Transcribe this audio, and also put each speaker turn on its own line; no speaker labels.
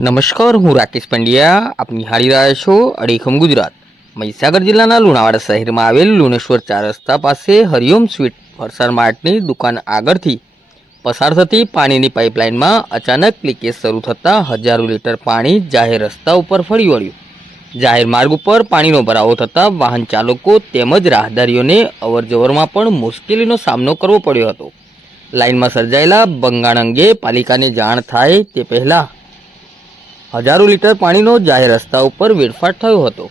નમસ્કાર, હું રાકેશ પંડ્યા. આપ નિહાળી રહ્યા છો અડીખમ ગુજરાત. મહીસાગર જિલ્લાના લુણાવાડા શહેરમાં આવેલ લુણેશ્વર ચાર રસ્તા પાસે હરિઓમ સ્વીટ ફરસાણ માર્ટની દુકાન આગળથી પસાર થતી પાણીની પાઇપલાઇનમાં અચાનક લીકેજ શરૂ થતાં હજારો લીટર પાણી જાહેર રસ્તા ઉપર ફરી વળ્યું. જાહેર માર્ગ ઉપર પાણીનો ભરાવો થતાં વાહન ચાલકો તેમજ રાહદારીઓને અવરજવરમાં પણ મુશ્કેલીનો સામનો કરવો પડ્યો હતો. લાઇનમાં સર્જાયેલા બંગાણ અંગે પાલિકાને જાણ થાય તે પહેલાં હજારો લીટર પાણીનો જાહેર રસ્તા ઉપર વેડફાટ થયો હતો.